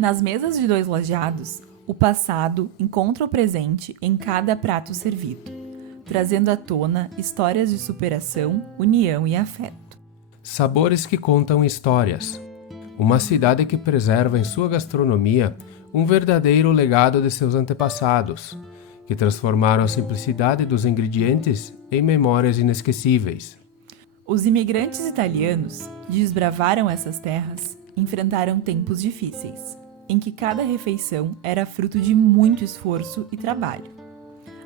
Nas mesas de dois lajados, o passado encontra o presente em cada prato servido, trazendo à tona histórias de superação, união e afeto. Sabores que contam histórias. Uma cidade que preserva em sua gastronomia um verdadeiro legado de seus antepassados, que transformaram a simplicidade dos ingredientes em memórias inesquecíveis. Os imigrantes italianos desbravaram essas terras, enfrentaram tempos difíceis, em que cada refeição era fruto de muito esforço e trabalho.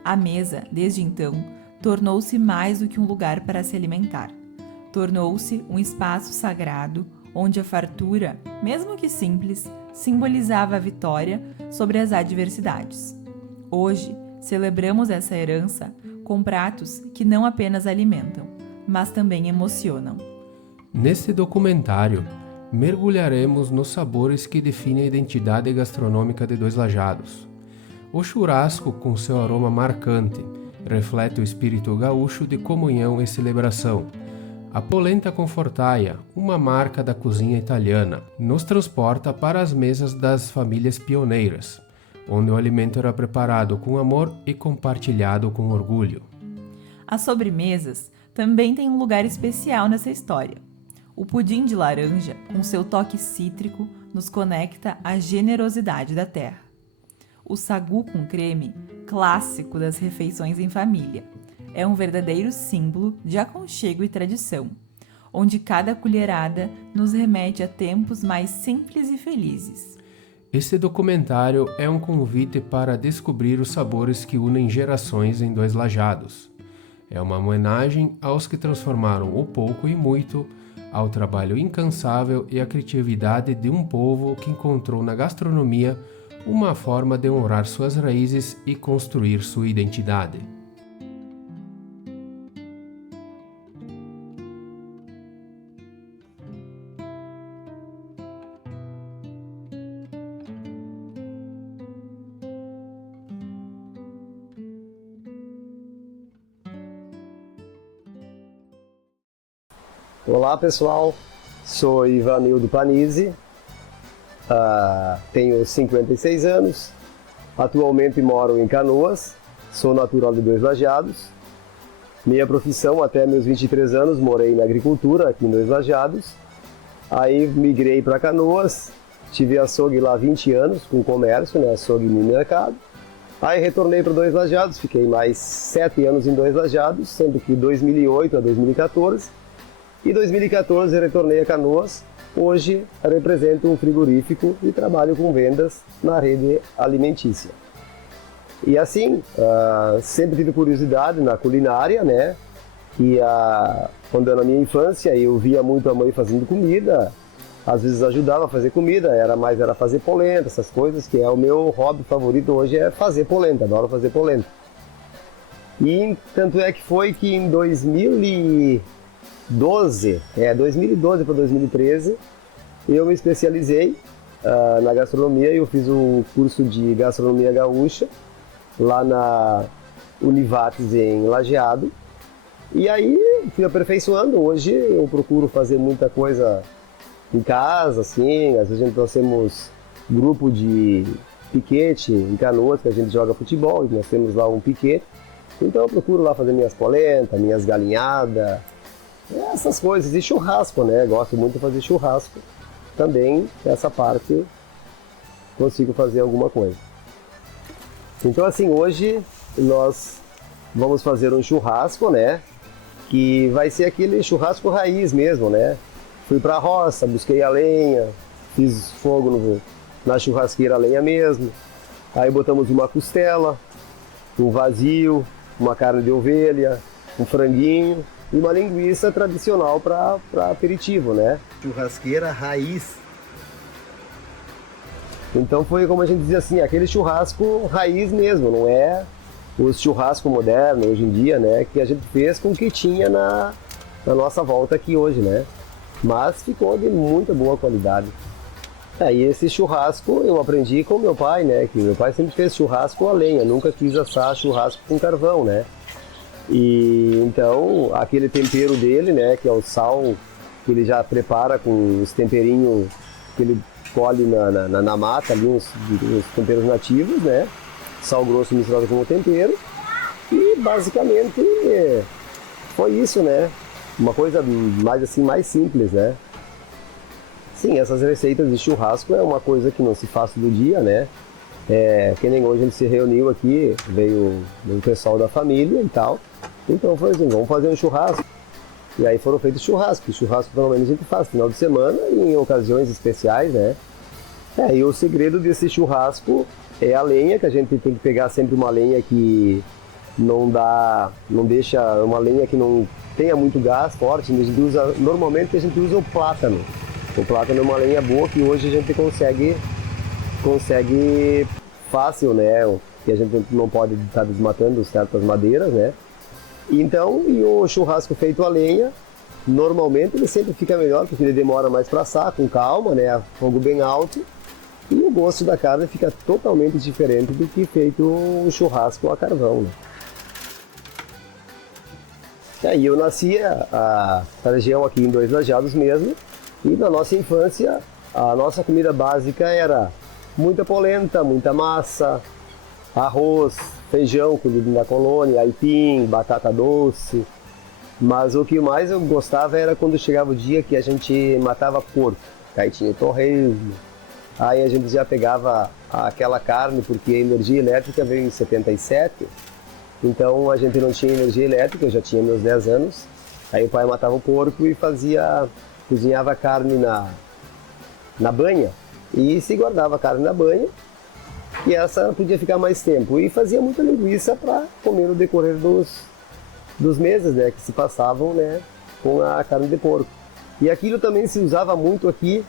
A mesa, desde então, tornou-se mais do que um lugar para se alimentar. Tornou-se um espaço sagrado onde a fartura, mesmo que simples, simbolizava a vitória sobre as adversidades. Hoje, celebramos essa herança com pratos que não apenas alimentam, mas também emocionam. Neste documentário, mergulharemos nos sabores que definem a identidade gastronômica de Dois Lajados. O churrasco, com seu aroma marcante, reflete o espírito gaúcho de comunhão e celebração. A polenta com fortaia, uma marca da cozinha italiana, nos transporta para as mesas das famílias pioneiras, onde o alimento era preparado com amor e compartilhado com orgulho. As sobremesas também têm um lugar especial nessa história. O pudim de laranja, com seu toque cítrico, nos conecta à generosidade da terra. O sagu com creme, clássico das refeições em família, é um verdadeiro símbolo de aconchego e tradição, onde cada colherada nos remete a tempos mais simples e felizes. Este documentário é um convite para descobrir os sabores que unem gerações em Dois Lajados. É uma homenagem aos que transformaram o pouco em muito, ao trabalho incansável e à criatividade de um povo que encontrou na gastronomia uma forma de honrar suas raízes e construir sua identidade. Olá pessoal, sou Ivanildo Panizzi, tenho 56 anos, atualmente moro em Canoas, sou natural de Dois Lajados. Minha profissão até meus 23 anos, morei na agricultura aqui em Dois Lajados, aí migrei para Canoas, tive açougue lá há 20 anos com comércio, né, açougue no mercado. Aí retornei para Dois Lajados, fiquei mais 7 anos em Dois Lajados, sendo que 2008 a 2014. Em 2014 eu retornei a Canoas, hoje represento um frigorífico e trabalho com vendas na rede alimentícia. E assim, sempre tive curiosidade na culinária, né? E quando na minha infância eu via muito a mãe fazendo comida, às vezes ajudava a fazer comida, era fazer polenta, essas coisas, que é o meu hobby favorito hoje, é fazer polenta, adoro fazer polenta. E tanto é que foi que em 2012 para 2013, eu me especializei na gastronomia. Eu fiz um curso de gastronomia gaúcha lá na Univates em Lajeado. E aí fui aperfeiçoando. Hoje eu procuro fazer muita coisa em casa, assim. Às vezes nós temos grupo de piquete em Canoas, que a gente joga futebol, e nós temos lá um piquete. Então eu procuro lá fazer minhas polentas, minhas galinhadas, essas coisas, e churrasco, né? Gosto muito de fazer churrasco. Também, essa parte, consigo fazer alguma coisa. Então, assim, hoje nós vamos fazer um churrasco, né? Que vai ser aquele churrasco raiz mesmo, né? Fui pra roça, busquei a lenha, fiz fogo na churrasqueira a lenha mesmo. Aí botamos uma costela, um vazio, uma carne de ovelha, um franguinho e uma linguiça tradicional para aperitivo, né? Churrasqueira raiz. Então foi, como a gente dizia assim, aquele churrasco raiz mesmo, não é o churrasco moderno hoje em dia, né? Que a gente fez com o que tinha na nossa volta aqui hoje, né? Mas ficou de muita boa qualidade. E esse churrasco eu aprendi com meu pai, né? Que meu pai sempre fez churrasco a lenha, nunca quis assar churrasco com carvão, né? E então aquele tempero dele, né, que é o sal, que ele já prepara com os temperinhos que ele colhe na mata ali uns temperos nativos, né? Sal grosso misturado com o tempero. E basicamente foi isso, né? Uma coisa mais simples, né? Sim, essas receitas de churrasco é uma coisa que não se faz todo dia, né? Que nem hoje a gente se reuniu aqui, veio o pessoal da família e tal. Então foi assim, vamos fazer um churrasco. E aí foram feitos churrasco. Churrasco pelo menos a gente faz final de semana e em ocasiões especiais, né? E o segredo desse churrasco é a lenha, que a gente tem que pegar sempre uma lenha que não deixa uma lenha que não tenha muito gás forte. Normalmente a gente usa o plátano. O plátano é uma lenha boa que hoje a gente consegue fácil, né? Que a gente não pode estar desmatando certas madeiras, né? Então, e o churrasco feito a lenha, normalmente ele sempre fica melhor, porque ele demora mais para assar, com calma, né? Fogo bem alto. E o gosto da carne fica totalmente diferente do que feito um churrasco a carvão, né? E eu nasci a região aqui em Dois Lajados mesmo, e na nossa infância a nossa comida básica era muita polenta, muita massa, arroz, feijão colhido na colônia, aipim, batata doce. Mas o que mais eu gostava era quando chegava o dia que a gente matava porco. Aí tinha o torresmo. Aí a gente já pegava aquela carne, porque a energia elétrica veio em 77. Então a gente não tinha energia elétrica, eu já tinha meus 10 anos. Aí o pai matava o porco e cozinhava a carne na banha. E se guardava a carne na banha. E essa podia ficar mais tempo. E fazia muita linguiça para comer no decorrer dos meses, né, que se passavam, né, com a carne de porco. E aquilo também se usava muito aqui,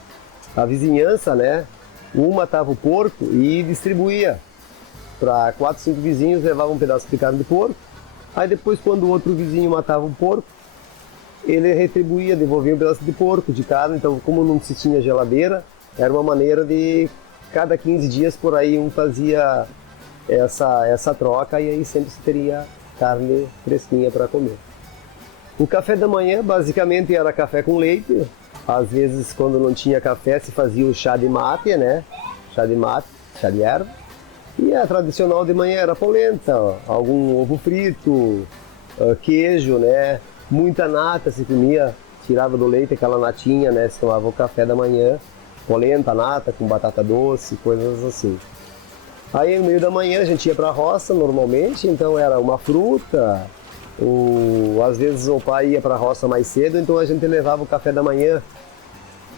a vizinhança, né? Um matava o porco e distribuía para 4, 5 vizinhos, levavam um pedaço de carne de porco. Aí depois, quando o outro vizinho matava um porco, ele retribuía, devolvia um pedaço de porco, de carne. Então, como não se tinha geladeira, era uma maneira de cada 15 dias por aí um fazia essa troca e aí sempre se teria carne fresquinha para comer. O café da manhã basicamente era café com leite. Às vezes, quando não tinha café, se fazia o chá de mate, né? Chá de mate, chá de erva. E a tradicional de manhã era polenta, algum ovo frito, queijo, né? Muita nata se comia, tirava do leite aquela natinha, né? Se tomava o café da manhã. Polenta, nata com batata doce, coisas assim. Aí no meio da manhã a gente ia para a roça normalmente, então era uma fruta, às vezes o pai ia para a roça mais cedo, então a gente levava o café da manhã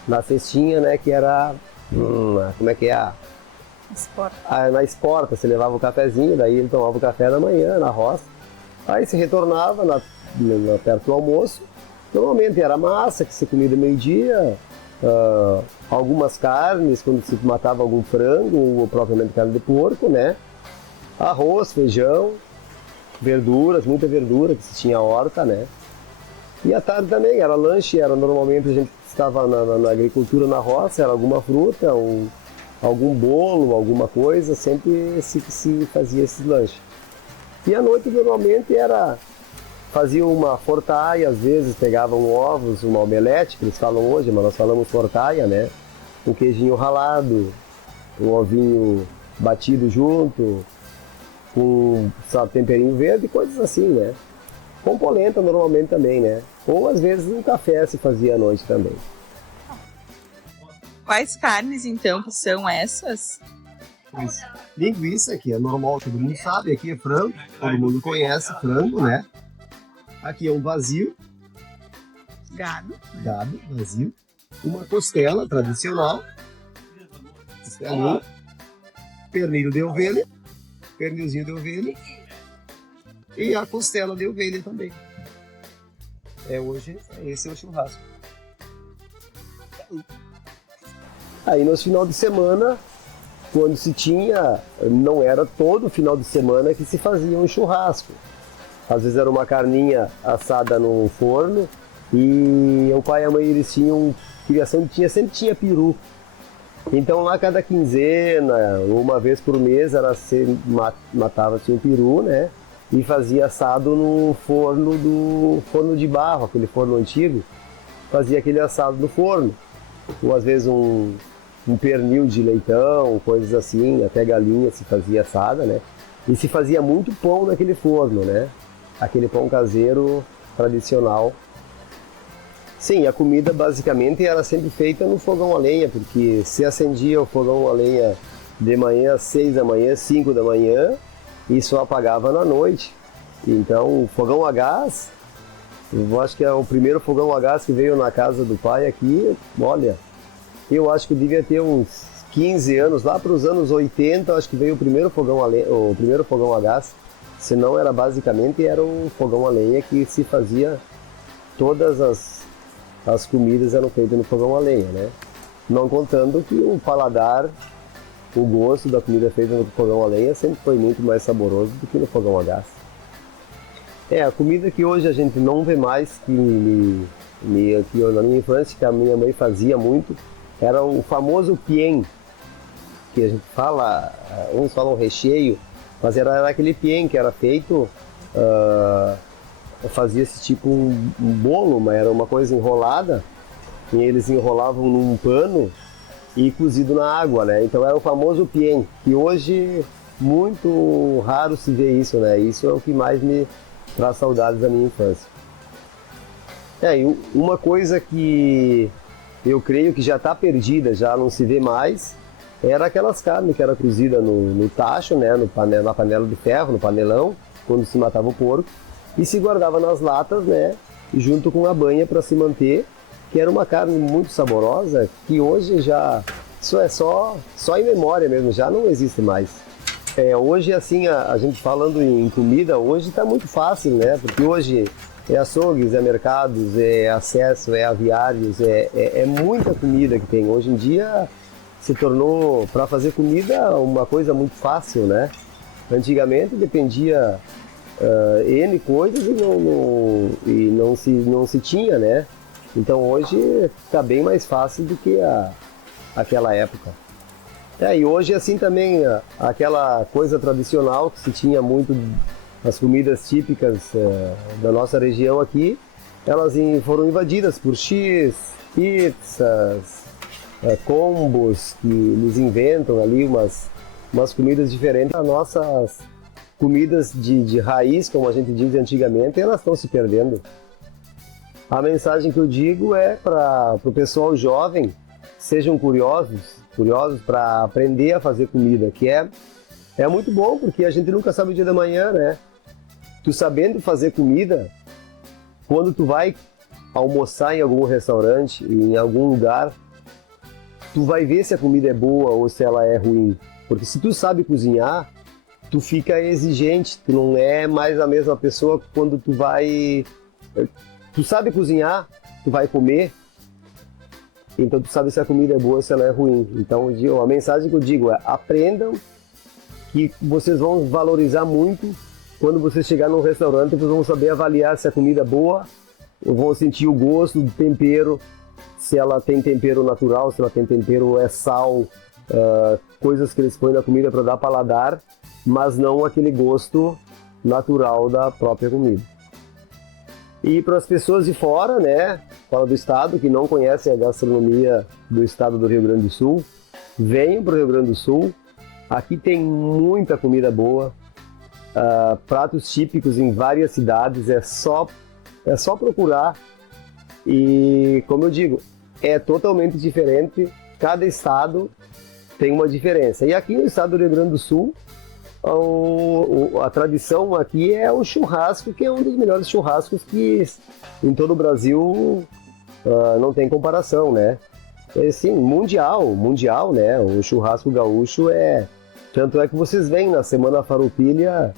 na cestinha, né, que era, como é que é? Na esporta, você levava o cafezinho, daí ele tomava o café da manhã na roça. Aí se retornava perto do almoço, normalmente era massa que se comia do meio-dia, algumas carnes, quando se matava algum frango ou propriamente carne de porco, né? Arroz, feijão, verduras, muita verdura, que se tinha horta, né? E à tarde também era lanche, normalmente a gente estava na agricultura, na roça, era alguma fruta, ou algum bolo, alguma coisa, sempre se fazia esses lanches. E à noite normalmente fazia uma fortaia, às vezes pegavam ovos, uma omelete, que eles falam hoje, mas nós falamos fortaia, né? Um queijinho ralado, um ovinho batido junto, com temperinho verde, coisas assim, né? Com polenta normalmente também, né? Ou às vezes um café se fazia à noite também. Quais carnes então que são essas? Pois, linguiça, que é normal, todo mundo sabe, aqui é frango, todo mundo conhece frango, né? Aqui é um vazio. Gado, vazio. Uma costela tradicional. Costelinha. Pernilho de ovelha. Pernilzinho de ovelha. E a costela de ovelha também. Esse é o churrasco. Aí nos final de semana, quando se tinha, não era todo final de semana que se fazia um churrasco. Às vezes era uma carninha assada no forno e o pai e a mãe eles tinham criação, sempre tinha peru. Então lá cada quinzena, uma vez por mês, matava-se um peru, né? E fazia assado no forno de barro, aquele forno antigo. Fazia aquele assado no forno. Ou às vezes um um pernil de leitão, coisas assim, até galinha se fazia assada, né? E se fazia muito pão naquele forno, né? Aquele pão caseiro tradicional. Sim, a comida basicamente era sempre feita no fogão a lenha, porque se acendia o fogão a lenha de manhã às 6 da manhã, 5 da manhã, e só apagava na noite. Então, o fogão a gás, eu acho que é o primeiro fogão a gás que veio na casa do pai aqui, olha, eu acho que devia ter uns 15 anos, lá para os anos 80, acho que veio o primeiro fogão a gás, se não era basicamente, era um fogão a lenha que se fazia, todas as comidas eram feitas no fogão a lenha, né? Não contando que o paladar, o gosto da comida feita no fogão a lenha sempre foi muito mais saboroso do que no fogão a gás. A comida que hoje a gente não vê mais, que na minha infância, que a minha mãe fazia muito, era o famoso pien, que a gente fala, uns falam recheio, mas era aquele pien que era feito, fazia-se tipo um bolo, mas era uma coisa enrolada, e eles enrolavam num pano e cozido na água, né? Então era o famoso pien, que hoje muito raro se vê isso, né? Isso é o que mais me traz saudades da minha infância. E uma coisa que eu creio que já está perdida, já não se vê mais, era aquelas carnes que era cozida no tacho, né? Na panela de ferro, no panelão, quando se matava o porco, e se guardava nas latas, né? Junto com a banha para se manter, que era uma carne muito saborosa, que hoje já, isso é só em memória mesmo, já não existe mais. Hoje, assim, a gente falando em comida, hoje está muito fácil, né? Porque hoje é açougues, é mercados, é acesso, é aviários, é muita comida que tem. Hoje em dia se tornou, para fazer comida, uma coisa muito fácil, né? Antigamente dependia N coisas e não se tinha, né? Então hoje está bem mais fácil do que aquela época. E hoje assim também, aquela coisa tradicional que se tinha muito, as comidas típicas da nossa região aqui, elas foram invadidas por pizzas, combos, que eles inventam ali umas comidas diferentes. As nossas comidas de raiz, como a gente diz antigamente, elas estão se perdendo. A mensagem que eu digo é para o pessoal jovem, sejam curiosos para aprender a fazer comida, que é muito bom, porque a gente nunca sabe o dia da manhã, né? Tu sabendo fazer comida, quando tu vai almoçar em algum restaurante, em algum lugar, tu vai ver se a comida é boa ou se ela é ruim. Porque se tu sabe cozinhar, tu fica exigente, tu não é mais a mesma pessoa quando tu sabe cozinhar, tu vai comer, então tu sabe se a comida é boa ou se ela é ruim. Então a mensagem que eu digo é: aprendam, que vocês vão valorizar muito quando vocês chegar num restaurante, vocês vão saber avaliar se a comida é boa, vão sentir o gosto do tempero, se ela tem tempero natural, se ela tem tempero sal, coisas que eles põem na comida para dar paladar, mas não aquele gosto natural da própria comida. E para as pessoas de fora, né, fora do estado, que não conhecem a gastronomia do estado do Rio Grande do Sul, venham para o Rio Grande do Sul. Aqui tem muita comida boa, pratos típicos em várias cidades, é só procurar. E, como eu digo, é totalmente diferente, cada estado tem uma diferença. E aqui no estado do Rio Grande do Sul, a tradição aqui é o churrasco, que é um dos melhores churrascos que em todo o Brasil não tem comparação, né? É assim, mundial, né? O churrasco gaúcho tanto é que vocês veem na Semana Farroupilha,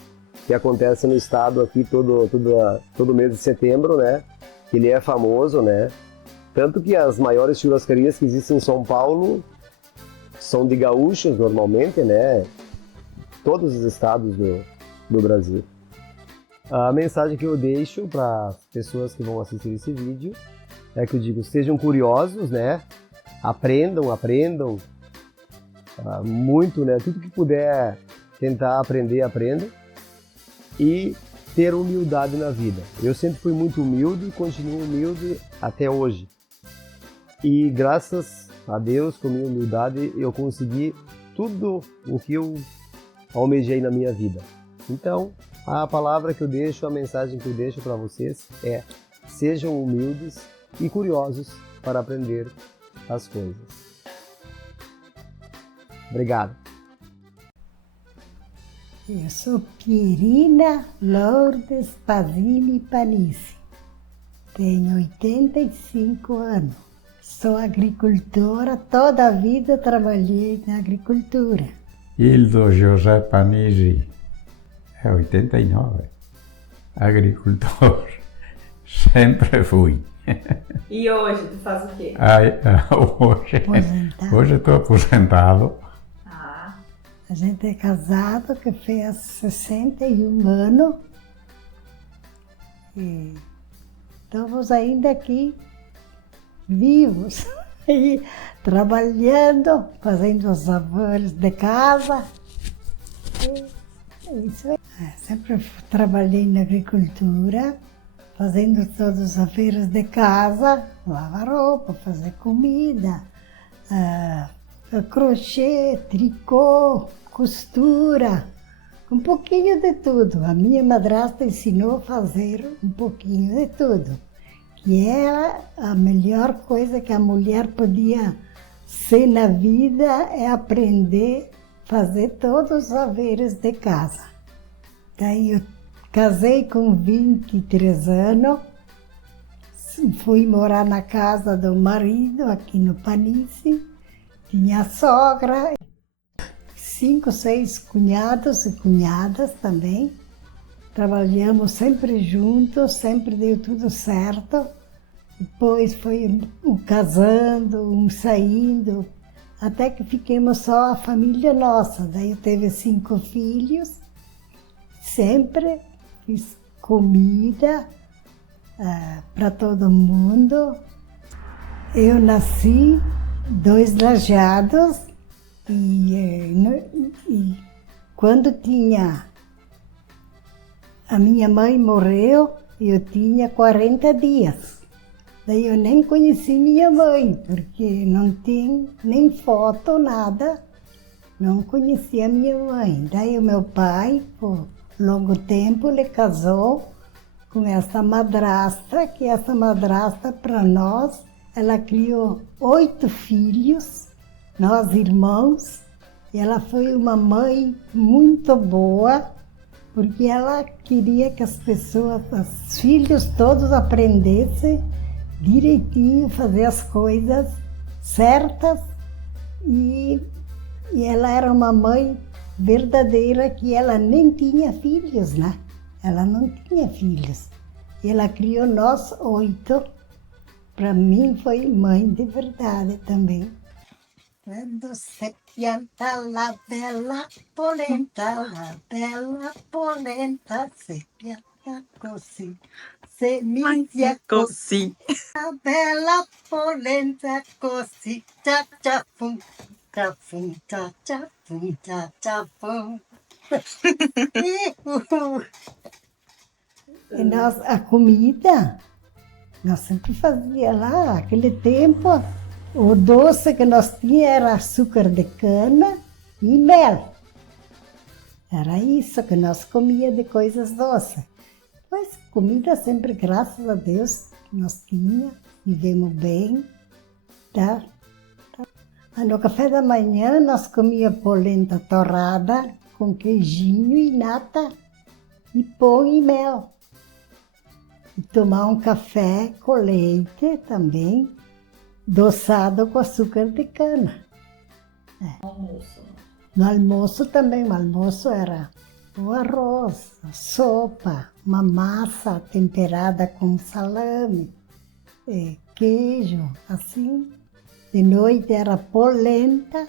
que acontece no estado aqui todo mês de setembro, né? Ele é famoso, né? Tanto que as maiores churrascarias que existem em São Paulo são de gaúchos normalmente, né? Todos os estados do Brasil. A mensagem que eu deixo para as pessoas que vão assistir esse vídeo é que eu digo: sejam curiosos, né? Aprendam muito, né? Tudo que puder tentar aprender, aprenda. E ter humildade na vida. Eu sempre fui muito humilde e continuo humilde até hoje. E graças a Deus, com minha humildade, eu consegui tudo o que eu almejei na minha vida. Então, a palavra que eu deixo, a mensagem que eu deixo para vocês é: sejam humildes e curiosos para aprender as coisas. Obrigado. Eu sou Pierina Lourdes Pazini Panici. Tenho 85 anos. Sou agricultora, toda a vida trabalhei na agricultura. Hildo José Panisi, é 89, agricultor, sempre fui. E hoje, tu faz o quê? Hoje estou aposentado. A gente é casado, que fez 61 anos. E estamos ainda aqui vivos, e trabalhando, fazendo os afares de casa. É isso aí. Sempre trabalhei na agricultura, fazendo todos os afares de casa, lavar roupa, fazer comida, crochê, tricô, costura, um pouquinho de tudo. A minha madrasta ensinou a fazer um pouquinho de tudo, que era a melhor coisa que a mulher podia ser na vida, é aprender a fazer todos os haveres de casa. Daí eu casei com 23 anos, fui morar na casa do marido, aqui no Panici. Tinha sogra, 5, 6 cunhados e cunhadas também. Trabalhamos sempre juntos, sempre deu tudo certo. Depois foi um casando, um saindo, até que fiquemos só a família nossa. Daí eu teve 5 filhos, sempre fiz comida para todo mundo. Eu nasci 2 lajados e quando a minha mãe morreu, eu tinha 40 dias. Daí eu nem conheci minha mãe, porque não tinha nem foto, nada. Não conhecia minha mãe. Daí o meu pai, por longo tempo, ele casou com essa madrasta, que essa madrasta para nós, ela criou 8 filhos, nós irmãos, e ela foi uma mãe muito boa, porque ela queria que as pessoas, os filhos todos aprendessem direitinho, fazer as coisas certas, e ela era uma mãe verdadeira, que ela nem tinha filhos, né? Ela não tinha filhos. E ela criou nós 8. Para mim foi mãe de verdade também. Quando se pianta la bella polenta, se pianta così, semilla così. La bella polenta così, cha cha pum, cha pum, cha cha pum, cha cha pum. E nós, a comida, nós sempre fazia lá, aquele tempo, o doce que nós tínhamos era açúcar de cana e mel. Era isso que nós comíamos de coisas doces. Mas comida sempre, graças a Deus, nós tínhamos, vivemos bem. Tá? No café da manhã nós comíamos polenta torrada com queijinho e nata e pão e mel. E tomar um café com leite também, adoçado com açúcar de cana. No almoço também, o almoço era o arroz, a sopa, uma massa temperada com salame, queijo, assim. De noite era polenta,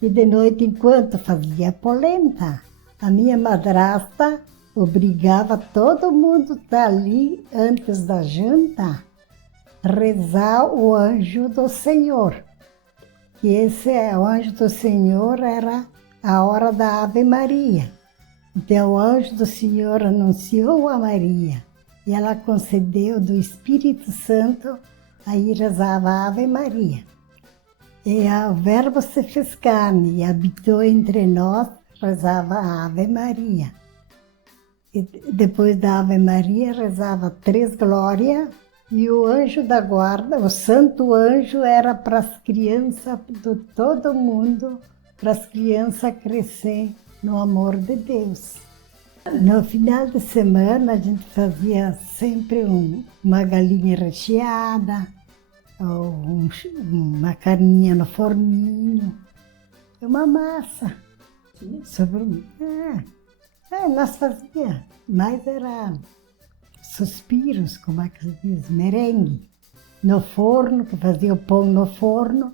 e de noite, enquanto fazia polenta, a minha madrasta obrigava todo mundo a estar ali antes da janta, rezar o anjo do Senhor. Que esse o anjo do Senhor era a hora da Ave Maria. Então o anjo do Senhor anunciou a Maria e ela concedeu do Espírito Santo, aí rezava a Ave Maria. E o verbo se fez carne e habitou entre nós, rezava a Ave Maria. E depois da Ave Maria, rezava 3 glórias, e o anjo da guarda, o santo anjo, era para as crianças de todo mundo, para as crianças crescer no amor de Deus. No final de semana, a gente fazia sempre uma galinha recheada, ou uma carninha no forninho, uma massa. Nós fazíamos, mas era suspiros, como é que se diz, merengue, no forno, que fazia o pão no forno.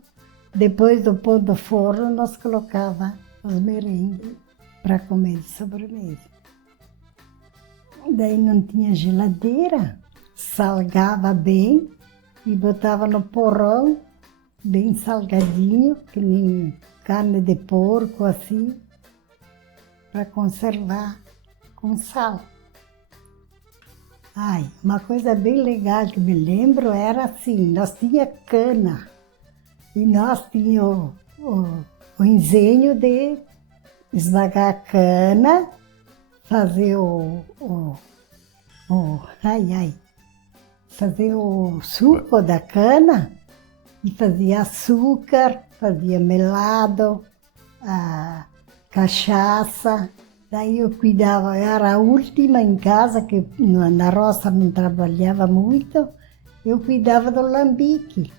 Depois do pão do forno, nós colocava os merengues para comer de sobremesa. Daí não tinha geladeira, salgava bem e botava no porrão, bem salgadinho, que nem carne de porco, assim, para conservar com sal. Uma coisa bem legal que me lembro era assim, nós tínhamos cana e nós tínhamos o engenho de esmagar a cana, fazer fazer o suco da cana e fazia açúcar, fazia melado, cachaça. Daí eu cuidava, eu era a última em casa, que na roça não trabalhava muito, eu cuidava do lambique.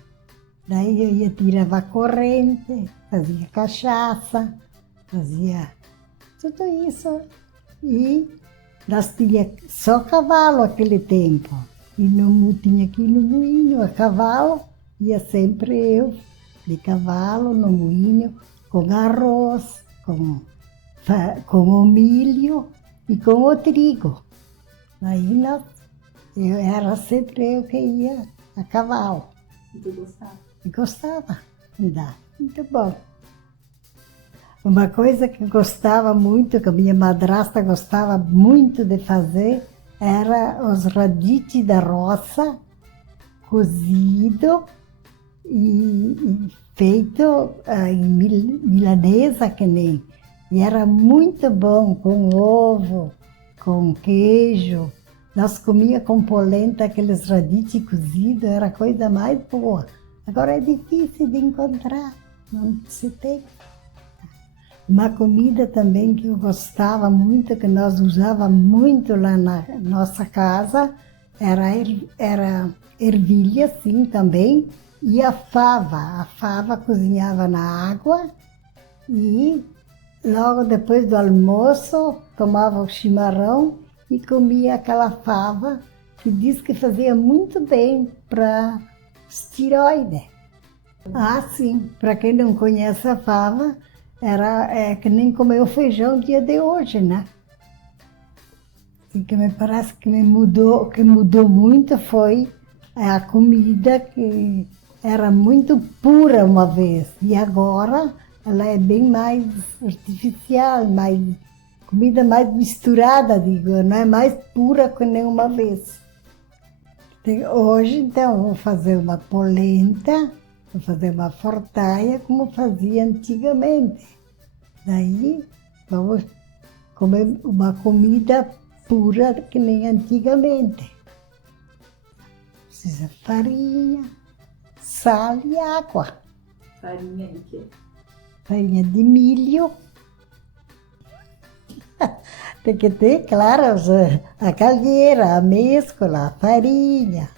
Daí eu ia tirar a corrente, fazia cachaça, fazia tudo isso. E nós tínhamos só cavalo naquele tempo. E não tinha aqui no moinho a cavalo, ia sempre eu de cavalo no moinho, com arroz, com o milho e com o trigo. Aí era sempre eu que ia a cavalo. E tu gostava? E gostava de andar, muito bom. Uma coisa que eu gostava muito, que a minha madrasta gostava muito de fazer, era os radites da roça, cozido e feito em milanesa, que nem. E era muito bom, com ovo, com queijo. Nós comíamos com polenta, aqueles radites cozidos, era a coisa mais boa. Agora é difícil de encontrar, não se tem. Uma comida também que eu gostava muito, que nós usávamos muito lá na nossa casa, era ervilha, sim, também, e a fava. A fava cozinhava na água e logo depois do almoço tomava o chimarrão e comia aquela fava, que diz que fazia muito bem para tireoide. Sim, para quem não conhece a fava, é que nem comer o feijão dia de hoje, né? E que me parece que mudou muito foi a comida, que era muito pura uma vez, e agora ela é bem mais artificial, comida mais misturada, digo, não é mais pura que nenhuma vez. Hoje, então, vou fazer uma polenta, vou fazer uma fortaia, como fazia antigamente. Daí, vamos comer uma comida pura, que nem antigamente. Precisa farinha, sal e água. Farinha de quê? Farinha de milho. Tem que ter, claro, a caldeira, a mescla, a farinha,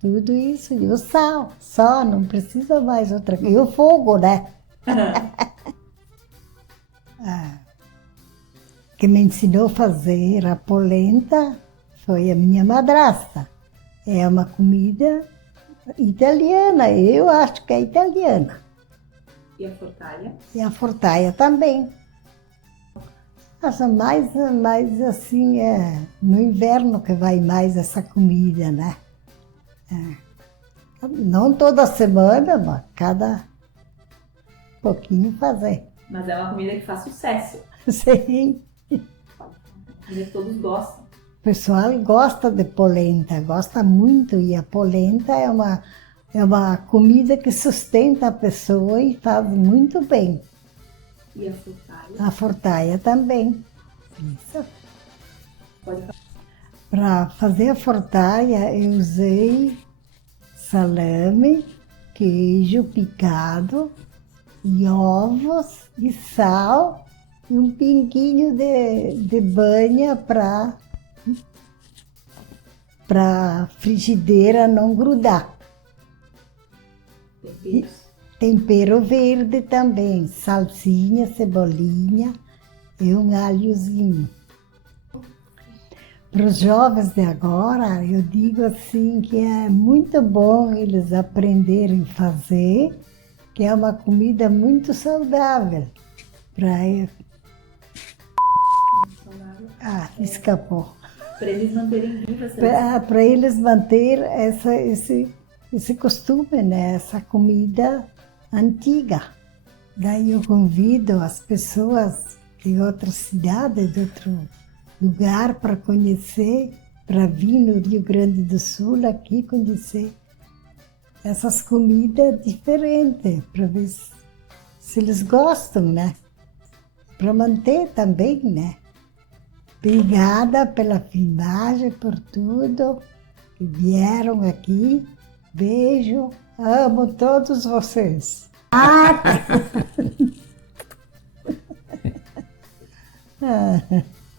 tudo isso, e o sal, só, não precisa mais outra coisa. E o fogo, né? Que me ensinou a fazer a polenta foi a minha madrasta. É uma comida italiana, eu acho que é italiana. E a fortalha? E a fortaia também. Mas mais assim, no inverno que vai mais essa comida, né? Não toda semana, mas cada pouquinho fazer. Mas é uma comida que faz sucesso. Sim. Comida que todos gostam. O pessoal gosta de polenta, gosta muito. E a polenta é É uma comida que sustenta a pessoa e faz muito bem. E a frutaia? A fortaia também. Isso. Para fazer a fortaia, eu usei salame, queijo picado, e ovos, e sal, e um pinguinho de banha para frigideira não grudar. E tempero verde também, salsinha, cebolinha e um alhozinho. Para os jovens de agora, eu digo assim que é muito bom eles aprenderem a fazer, que é uma comida muito saudável. Escapou. Para eles manterem vivas. Para eles manter esse costume, né? Essa comida antiga. Daí eu convido as pessoas de outras cidades, de outro lugar para conhecer, para vir no Rio Grande do Sul aqui conhecer essas comidas diferentes, para ver se eles gostam, né? Para manter também, né? Obrigada pela filmagem, por tudo que vieram aqui. Beijo, amo todos vocês.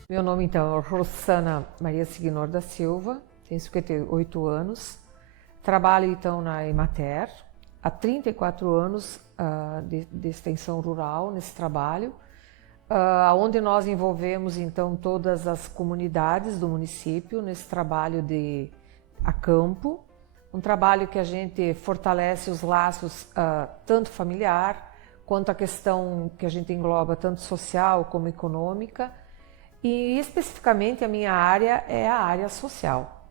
Meu nome, então, é Rosana Maria Signor da Silva, tenho 58 anos, trabalho, então, na Emater, há 34 anos de extensão rural nesse trabalho, onde nós envolvemos, então, todas as comunidades do município nesse trabalho a campo, um trabalho que a gente fortalece os laços tanto familiar, quanto a questão que a gente engloba tanto social como econômica, e especificamente a minha área é a área social.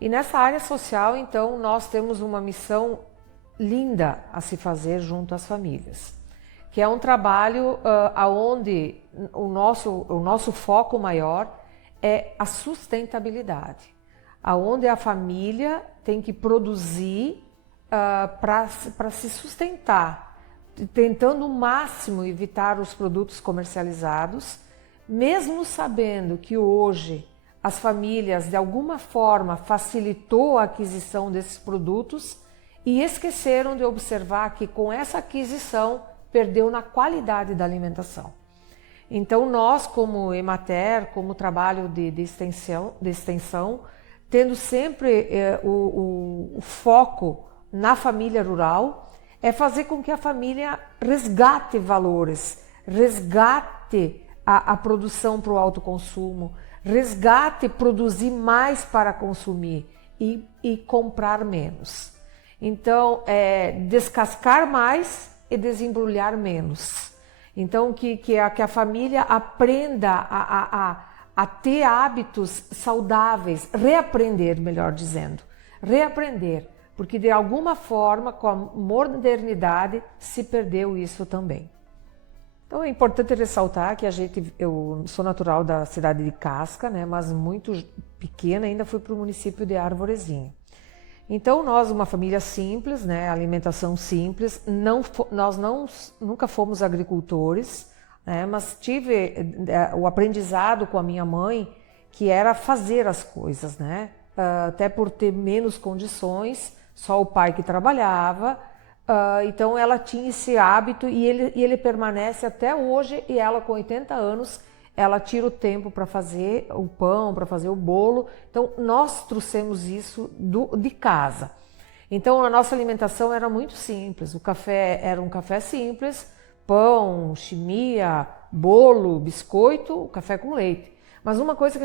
E nessa área social, então, nós temos uma missão linda a se fazer junto às famílias, que é um trabalho onde o nosso foco maior é a sustentabilidade, aonde a família tem que produzir para se sustentar, tentando o máximo evitar os produtos comercializados, mesmo sabendo que hoje as famílias de alguma forma facilitou a aquisição desses produtos e esqueceram de observar que com essa aquisição perdeu na qualidade da alimentação. Então nós, como Emater, como trabalho de extensão, tendo sempre o foco na família rural, é fazer com que a família resgate valores, resgate a produção para o autoconsumo, resgate produzir mais para consumir e comprar menos. Então, descascar mais e desembrulhar menos. Então, que a família aprenda a ter hábitos saudáveis, reaprender, melhor dizendo, reaprender, porque de alguma forma, com a modernidade, se perdeu isso também. Então é importante ressaltar que eu sou natural da cidade de Casca, né, mas muito pequena, ainda fui para o município de Arvorezinha. Então nós, uma família simples, né, alimentação simples, nós nunca fomos agricultores, né, mas tive o aprendizado com a minha mãe, que era fazer as coisas, né, até por ter menos condições, só o pai que trabalhava. Então ela tinha esse hábito e ele permanece até hoje, e ela com 80 anos, ela tira o tempo para fazer o pão, para fazer o bolo. Então nós trouxemos isso de casa. Então a nossa alimentação era muito simples, o café era um café simples, pão, chimia, bolo, biscoito, café com leite. Mas uma coisa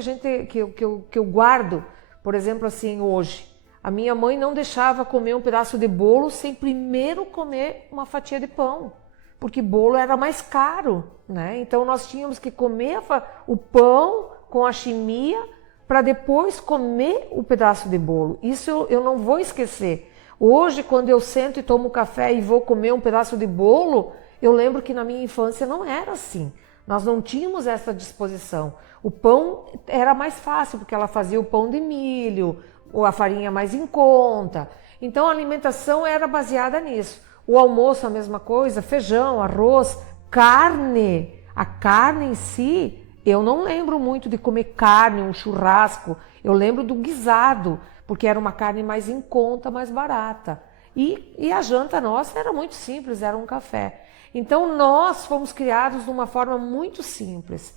que eu guardo, por exemplo, assim, hoje, a minha mãe não deixava comer um pedaço de bolo sem primeiro comer uma fatia de pão, porque bolo era mais caro, né? Então nós tínhamos que comer o pão com a chimia para depois comer o pedaço de bolo. Isso eu não vou esquecer. Hoje, quando eu sento e tomo café e vou comer um pedaço de bolo, eu lembro que na minha infância não era assim. Nós não tínhamos essa disposição. O pão era mais fácil, porque ela fazia o pão de milho, ou a farinha mais em conta. Então a alimentação era baseada nisso. O almoço a mesma coisa, feijão, arroz, carne. A carne em si, eu não lembro muito de comer carne, um churrasco. Eu lembro do guisado, porque era uma carne mais em conta, mais barata. E a janta nossa era muito simples, era um café. Então nós fomos criados de uma forma muito simples.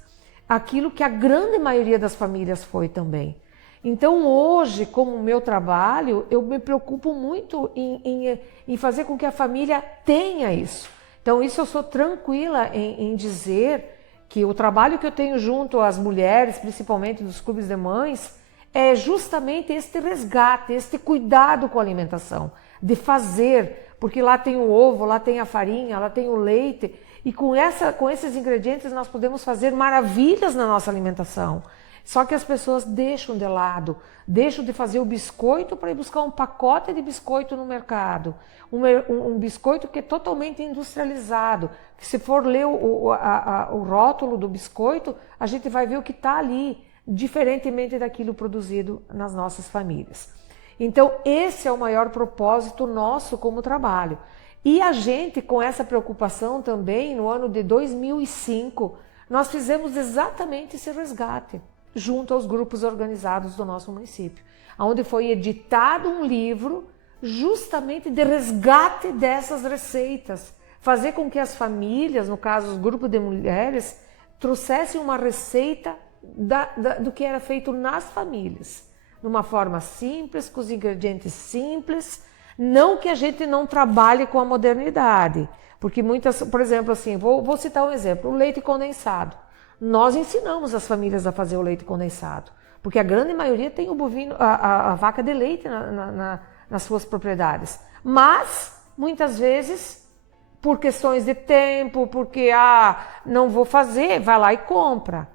Aquilo que a grande maioria das famílias foi também. Então hoje, como o meu trabalho, eu me preocupo muito em fazer com que a família tenha isso. Então isso eu sou tranquila em dizer que o trabalho que eu tenho junto às mulheres, principalmente dos clubes de mães, é justamente este resgate, este cuidado com a alimentação, de fazer, porque lá tem o ovo, lá tem a farinha, lá tem o leite, e com esses ingredientes nós podemos fazer maravilhas na nossa alimentação. Só que as pessoas deixam de lado, deixam de fazer o biscoito para ir buscar um pacote de biscoito no mercado. Um biscoito que é totalmente industrializado, que se for ler o rótulo do biscoito, a gente vai ver o que está ali, diferentemente daquilo produzido nas nossas famílias. Então esse é o maior propósito nosso como trabalho. E a gente, com essa preocupação também, no ano de 2005, nós fizemos exatamente esse resgate, junto aos grupos organizados do nosso município, onde foi editado um livro justamente de resgate dessas receitas, fazer com que as famílias, no caso os grupos de mulheres, trouxessem uma receita do que era feito nas famílias, de uma forma simples, com os ingredientes simples, não que a gente não trabalhe com a modernidade, porque muitas, por exemplo, assim, vou citar um exemplo, o leite condensado. Nós ensinamos as famílias a fazer o leite condensado, porque a grande maioria tem o bovino, a vaca de leite nas suas propriedades. Mas, muitas vezes, por questões de tempo, porque não vou fazer, vai lá e compra.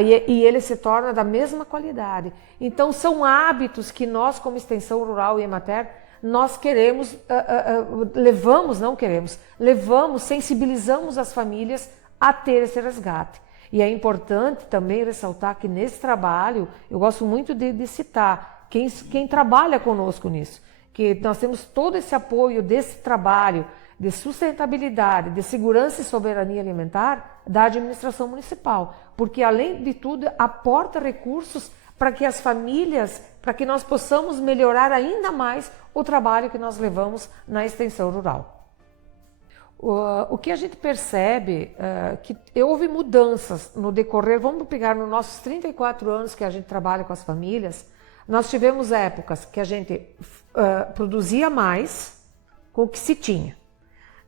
E ele se torna da mesma qualidade. Então, são hábitos que nós, como Extensão Rural e Emater, nós queremos, levamos, sensibilizamos as famílias a ter esse resgate. E é importante também ressaltar que nesse trabalho, eu gosto muito de citar quem trabalha conosco nisso, que nós temos todo esse apoio desse trabalho de sustentabilidade, de segurança e soberania alimentar da administração municipal, porque além de tudo aporta recursos para que as famílias, para que nós possamos melhorar ainda mais o trabalho que nós levamos na extensão rural. O que a gente percebe que houve mudanças no decorrer, vamos pegar nos nossos 34 anos que a gente trabalha com as famílias, nós tivemos épocas que a gente produzia mais com o que se tinha.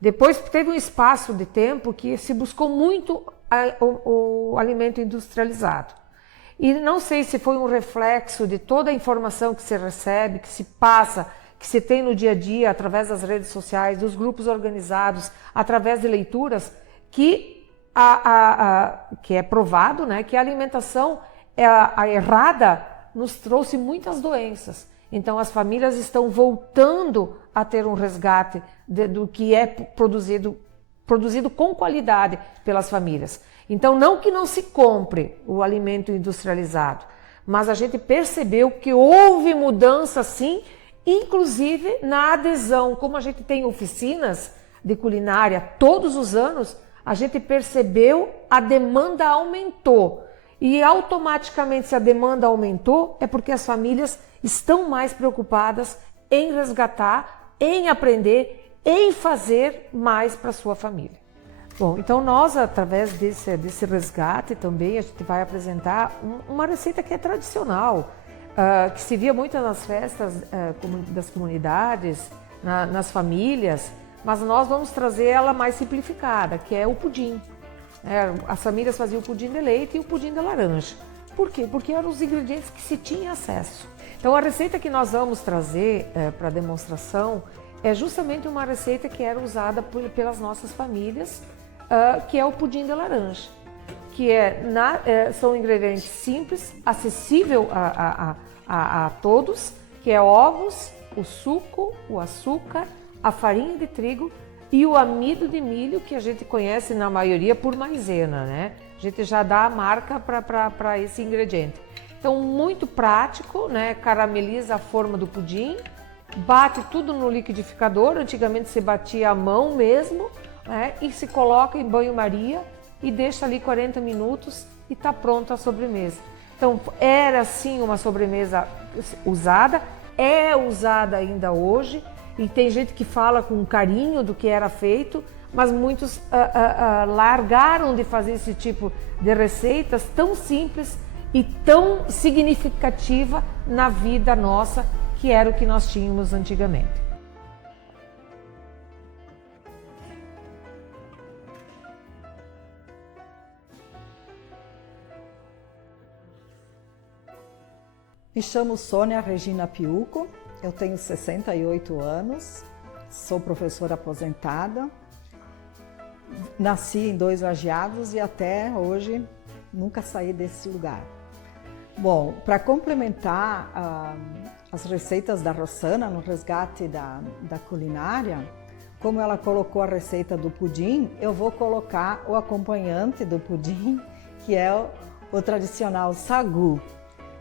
Depois teve um espaço de tempo que se buscou muito o alimento industrializado. E não sei se foi um reflexo de toda a informação que se recebe, que se passa, que se tem no dia a dia, através das redes sociais, dos grupos organizados, através de leituras, que é provado, né, que a alimentação a errada nos trouxe muitas doenças. Então as famílias estão voltando a ter um resgate do que é produzido com qualidade pelas famílias. Então não que não se compre o alimento industrializado, mas a gente percebeu que houve mudança sim, inclusive na adesão. Como a gente tem oficinas de culinária todos os anos, a gente percebeu a demanda aumentou. E automaticamente, se a demanda aumentou, é porque as famílias estão mais preocupadas em resgatar, em aprender, em fazer mais para a sua família. Bom, então nós, através desse resgate também, a gente vai apresentar uma receita que é tradicional, que se via muito nas festas das comunidades, nas famílias, mas nós vamos trazer ela mais simplificada, que é o pudim. As famílias faziam o pudim de leite e o pudim de laranja. Por quê? Porque eram os ingredientes que se tinha acesso. Então a receita que nós vamos trazer para a demonstração é justamente uma receita que era usada pelas nossas famílias, que é o pudim de laranja, que são ingredientes simples, acessível a todos, que é ovos, o suco, o açúcar, a farinha de trigo e o amido de milho, que a gente conhece na maioria por maisena, né? A gente já dá a marca para esse ingrediente. Então, muito prático, né? Carameliza a forma do pudim, bate tudo no liquidificador, antigamente se batia à mão mesmo, né? E se coloca em banho-maria e deixa ali 40 minutos e está pronta a sobremesa. Então era sim uma sobremesa usada, é usada ainda hoje, e tem gente que fala com carinho do que era feito, mas muitos largaram de fazer esse tipo de receitas tão simples e tão significativa na vida nossa, que era o que nós tínhamos antigamente. Me chamo Sônia Regina Piuco, eu tenho 68 anos, sou professora aposentada, nasci em Dois Lajeados e até hoje nunca saí desse lugar. Bom, para complementar as receitas da Rossana no resgate da culinária, como ela colocou a receita do pudim, eu vou colocar o acompanhante do pudim, que é o tradicional sagu.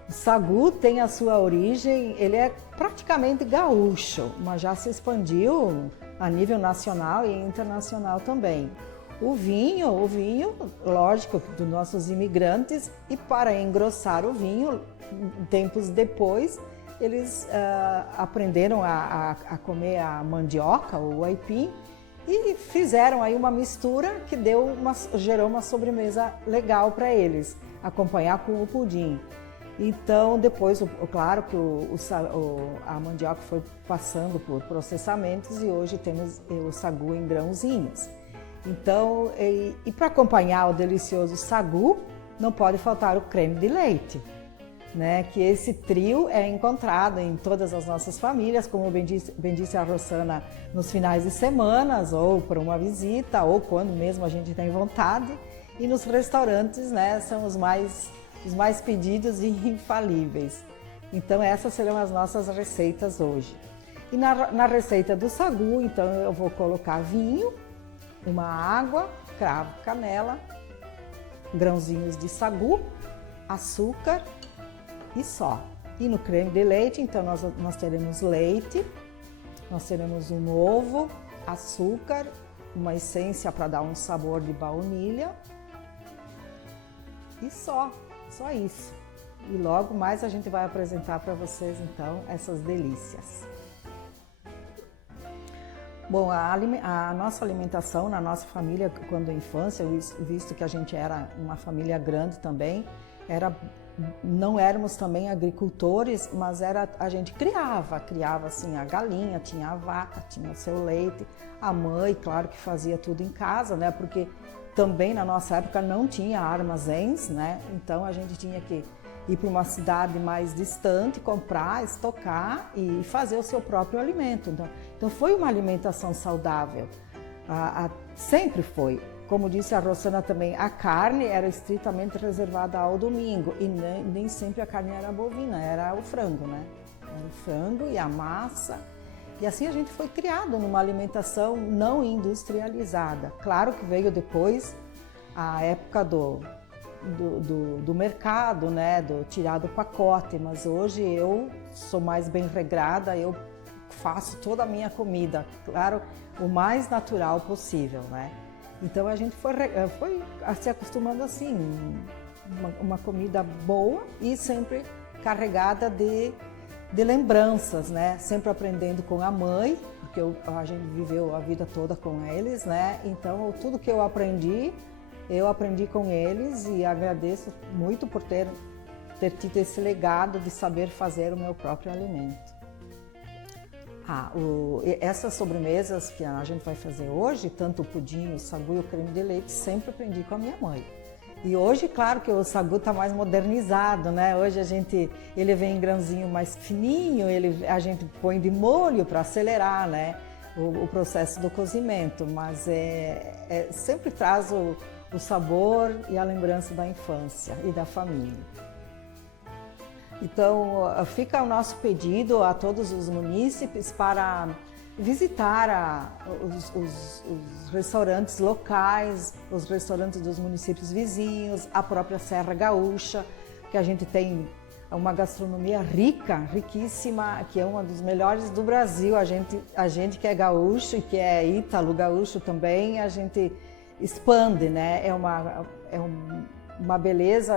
O sagu tem a sua origem, ele é praticamente gaúcho, mas já se expandiu a nível nacional e internacional também. O vinho, lógico, dos nossos imigrantes, e para engrossar o vinho, tempos depois, eles aprenderam a comer a mandioca, o aipim, e fizeram aí uma mistura que gerou uma sobremesa legal para eles, acompanhar com o pudim. Então, depois, claro que a mandioca foi passando por processamentos e hoje temos o sagu em grãozinhos. Então, e para acompanhar o delicioso sagu, não pode faltar o creme de leite, né? Que esse trio é encontrado em todas as nossas famílias, como bem disse a Rossana, nos finais de semana, ou para uma visita, ou quando mesmo a gente tem vontade. E nos restaurantes, né, são os mais pedidos e infalíveis. Então essas serão as nossas receitas hoje. E na receita do sagu, então eu vou colocar vinho, uma água, cravo, canela, grãozinhos de sagu, açúcar e só. E no creme de leite, então nós teremos leite, nós teremos um ovo, açúcar, uma essência para dar um sabor de baunilha e só isso. E logo mais a gente vai apresentar para vocês então essas delícias. Bom, a nossa alimentação na nossa família, quando infância, visto que a gente era uma família grande também, não éramos também agricultores, mas a gente criava assim a galinha, tinha a vaca, tinha o seu leite, a mãe, claro que fazia tudo em casa, né? Porque também na nossa época não tinha armazéns, né? Então a gente tinha que ir para uma cidade mais distante, comprar, estocar e fazer o seu próprio alimento. Então foi uma alimentação saudável, sempre foi. Como disse a Rossana também, a carne era estritamente reservada ao domingo e nem sempre a carne era bovina, era o frango, né? Era o frango e a massa. E assim a gente foi criado numa alimentação não industrializada. Claro que veio depois a época do mercado, né? Do tirar do pacote, mas hoje eu sou mais bem regrada, eu faço toda a minha comida, claro, o mais natural possível, né? Então a gente foi se acostumando assim, uma comida boa e sempre carregada de lembranças, né? Sempre aprendendo com a mãe, porque a gente viveu a vida toda com eles, né? Então tudo que eu aprendi com eles e agradeço muito por ter tido esse legado de saber fazer o meu próprio alimento. Essas sobremesas que a gente vai fazer hoje, tanto o pudim, o sagu e o creme de leite, sempre aprendi com a minha mãe. E hoje, claro que o sagu está mais modernizado, né? Hoje ele vem em grãozinho mais fininho, a gente põe de molho para acelerar, né? O processo do cozimento, mas sempre traz o sabor e a lembrança da infância e da família. Então, fica o nosso pedido a todos os munícipes para visitar os restaurantes locais, os restaurantes dos municípios vizinhos, a própria Serra Gaúcha, que a gente tem uma gastronomia rica, riquíssima, que é uma dos melhores do Brasil. A gente que é gaúcho e que é ítalo gaúcho também, a gente expande, né? Uma beleza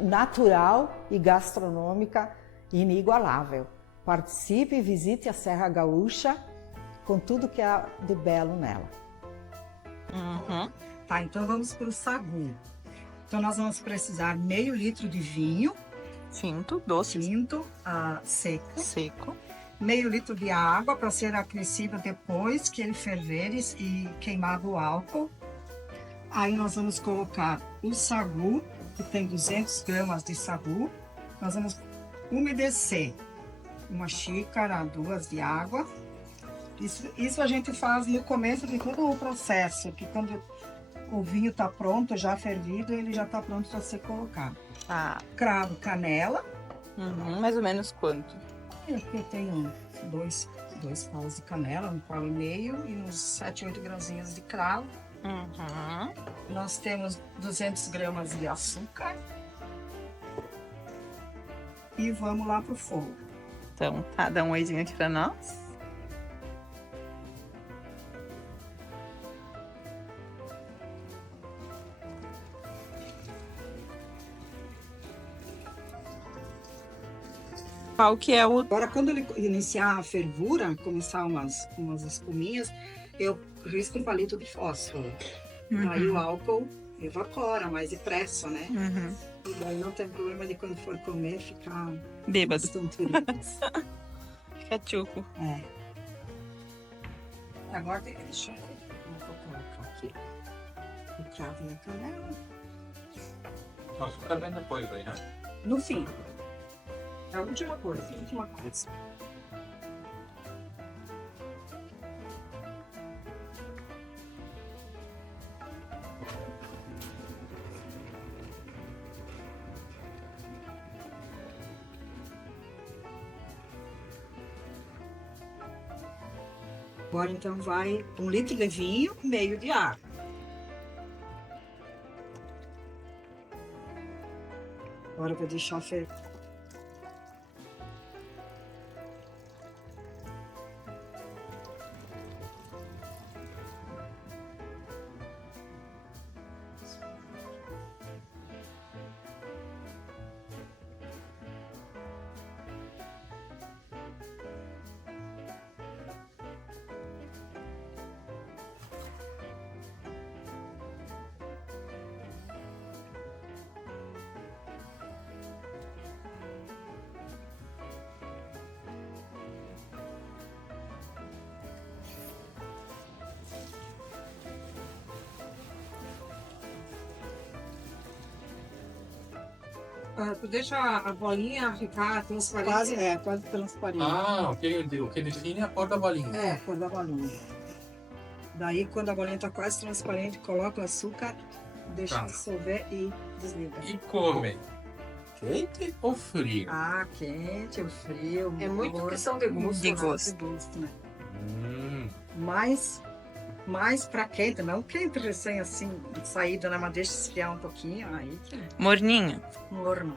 natural e gastronômica inigualável. Participe e visite a Serra Gaúcha com tudo que há de belo nela. Uhum. Tá, então vamos para o sagu. Então nós vamos precisar meio litro de vinho Tinto, doce, tinto, seco, seco. meio litro de água para ser aquecido depois que ele ferver e queimado o álcool. Aí nós vamos colocar o sagu, que tem 200 gramas de sagu. Nós vamos umedecer 1 xícara, 2 de água. Isso a gente faz no começo de todo o processo, que quando o vinho está pronto, já fervido, ele já está pronto para ser colocado. Ah, Cravo, canela. mais ou menos quanto? Eu tenho dois paus de canela, 1,5 pau e uns 7, 8 grãozinhos de cravo. Uhum. Nós temos 200 gramas de açúcar. E vamos lá pro fogo. Então, tá, dá um oizinho aqui pra nós. Qual que é o... Agora, quando ele iniciar a fervura, começar umas espuminhas, eu risco um palito de fósforo. Aí o álcool evapora mais depressa, né? E daí não tem problema de quando for comer ficar Bêbado. Fica tchuco. É. Agora deixa eu vou colocar aqui o cravo e a canela. O açúcar vem depois aí, né? No fim. É a última coisa. Agora então vai 1 litro de vinho, meio de água. Agora eu vou deixar ferver. Tu deixa a bolinha ficar transparente. Quase transparente. Ah, o que define é a cor da bolinha. É, a cor da bolinha. Daí, quando a bolinha tá quase transparente, coloca o açúcar, deixa dissolver e desliga. E come. Quente ou frio? Ah, quente ou frio. É muito questão de gosto. De né? gosto. Né? Hum. Mais pra quente, não quente recém assim, saída, né? Mas deixa esfriar um pouquinho, aí que Morninho. morno.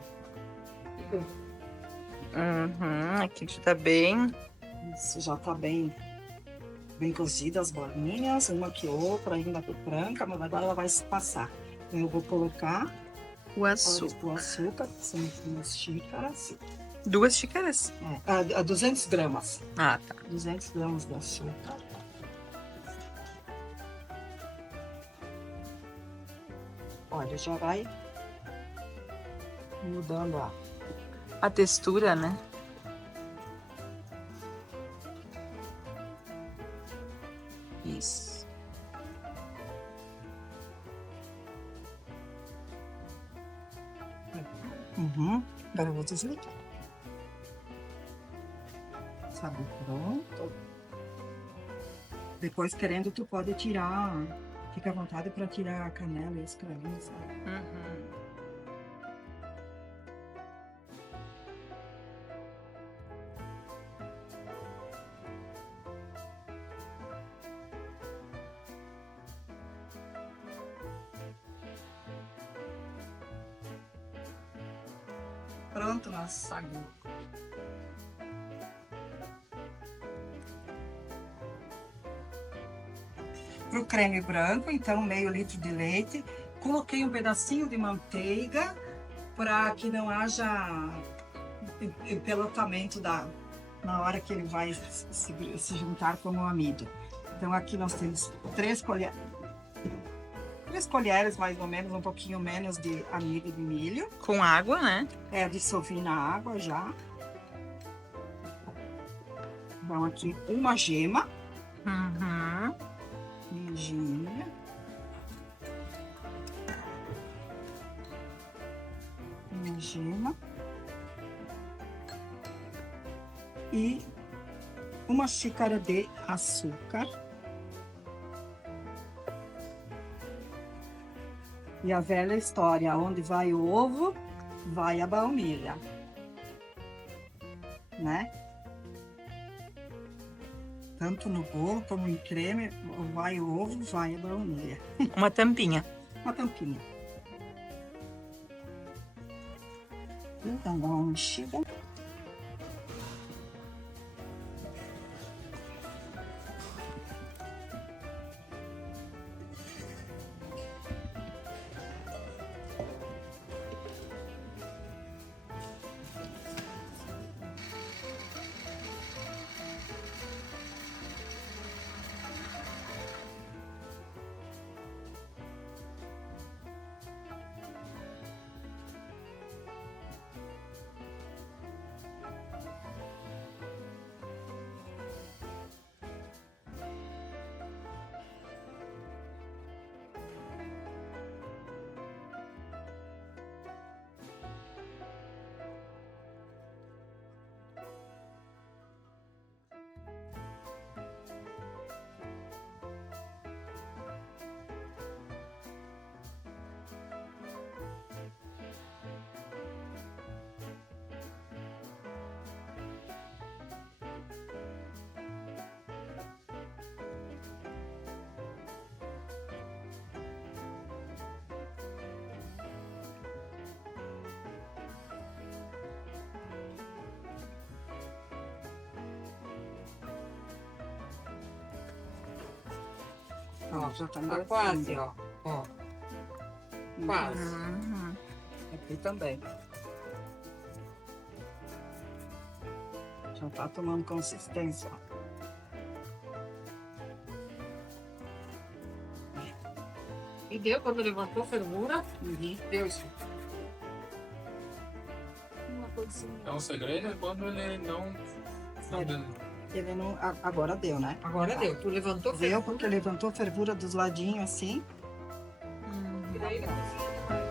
Aqui já tá bem. Isso já tá bem cozida as bolinhas, uma que outra, ainda branca, mas agora ela vai se passar. Então eu vou colocar O açúcar. o açúcar, são 2 xícaras. 2 xícaras? A 200 gramas. Ah, tá. 200 gramas de açúcar. Olha, já vai mudando A textura, né? isso. Agora eu vou desligar. Sabe, pronto. Depois, querendo, tu pode tirar. Fica à vontade para tirar a canela e as cravinhas, sabe? pronto nosso sagu. Para o creme branco, então, meio litro de leite. Coloquei um pedacinho de manteiga para que não haja empelotamento na hora que ele vai se juntar com o amido. Então, aqui nós temos 3 colheres. 3 colheres, mais ou menos, um pouquinho menos de amido de milho. Com água, né? É, dissolvi na água já. Então, aqui uma gema. Uhum. Uma geminha. Uma gema. E uma xícara de açúcar. E a velha história, onde vai o ovo, vai a baunilha, né? Tanto no bolo como em creme, vai o ovo, vai a baunilha. Uma tampinha. Uma tampinha. Então, dá uma mexida. Ó, já tá quase, ó. Ó. Quase. Uhum. Aqui também. Já tá tomando consistência, ó. E deu quando levantou fervura? Deu isso. Então o segredo é quando ele não. Ele não. Agora deu, né? Agora deu. Tu levantou Deu porque levantou fervura dos ladinhos assim. E daí depois